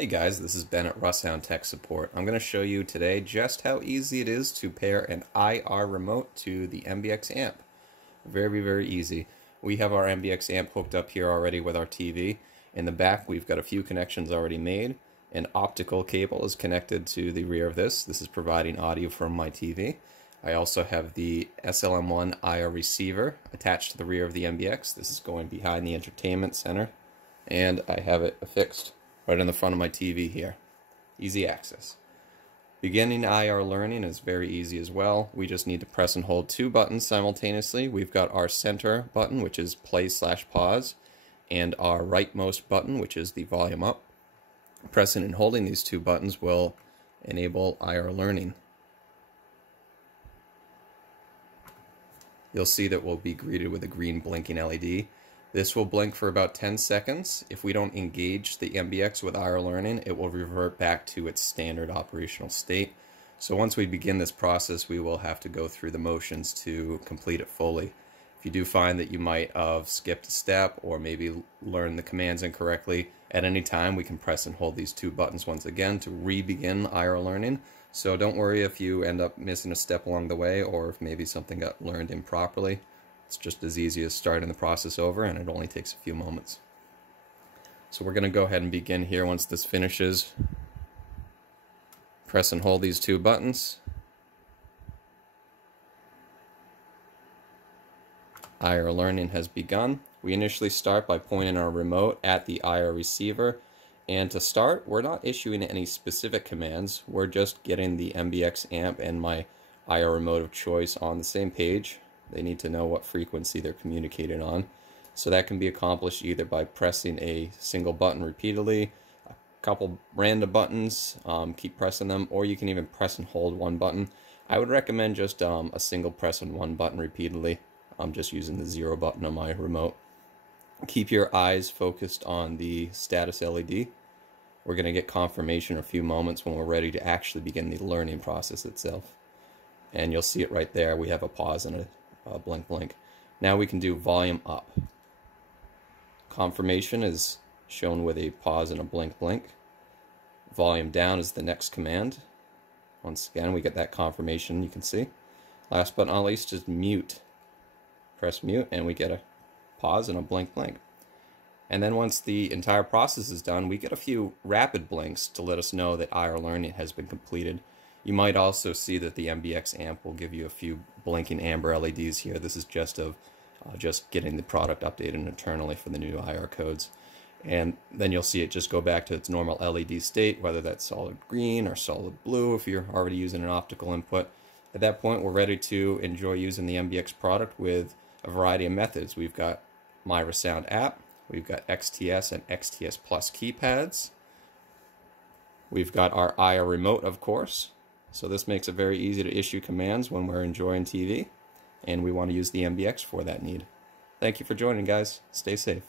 Hey guys, this is Ben at Russound Tech Support. I'm going to show you today just how easy it is to pair an IR remote to the MBX-AMP. Very, very easy. We have our MBX-AMP hooked up here already with our TV. In the back we've got a few connections already made. An optical cable is connected to the rear of this. This is providing audio from my TV. I also have the SLM1 IR receiver attached to the rear of the MBX. This is going behind the entertainment center. And I have it affixed right in the front of my TV here. Easy access. Beginning IR learning is very easy as well. We just need to press and hold two buttons simultaneously. We've got our center button, which is play/pause, and our rightmost button, which is the volume up. Pressing and holding these two buttons will enable IR learning. You'll see that we'll be greeted with a green blinking LED. This will blink for about 10 seconds. If we don't engage the MBX with IR learning, it will revert back to its standard operational state. So once we begin this process, we will have to go through the motions to complete it fully. If you do find that you might have skipped a step or maybe learned the commands incorrectly, at any time we can press and hold these two buttons once again to re-begin IR learning. So don't worry if you end up missing a step along the way or if maybe something got learned improperly. It's just as easy as starting the process over, and it only takes a few moments. So we're going to go ahead and begin here once this finishes. Press and hold these two buttons. IR learning has begun. We initially start by pointing our remote at the IR receiver. And to start, we're not issuing any specific commands. We're just getting the MBX-AMP and my IR remote of choice on the same page. They need to know what frequency they're communicating on. So that can be accomplished either by pressing a single button repeatedly, a couple random buttons, keep pressing them, or you can even press and hold one button. I would recommend just a single press on one button repeatedly. I'm just using the 0 button on my remote. Keep your eyes focused on the status LED. We're going to get confirmation in a few moments when we're ready to actually begin the learning process itself. And you'll see it right there. We have a pause and a blink blink. Now we can do volume up. Confirmation is shown with a pause and a blink blink. Volume down is the next command. Once again we get that confirmation, you can see. Last but not least is mute. Press mute and we get a pause and a blink blink. And then once the entire process is done, we get a few rapid blinks to let us know that IR learning has been completed. You might also see that the MBX-AMP will give you a few blinking amber LEDs here. This is just getting the product updated internally for the new IR codes. And then you'll see it just go back to its normal LED state, whether that's solid green or solid blue if you're already using an optical input. At that point, we're ready to enjoy using the MBX product with a variety of methods. We've got my Russound app, we've got XTS and XTS Plus keypads, we've got our IR remote, of course. So this makes it very easy to issue commands when we're enjoying TV, and we want to use the MBX for that need. Thank you for joining, guys. Stay safe.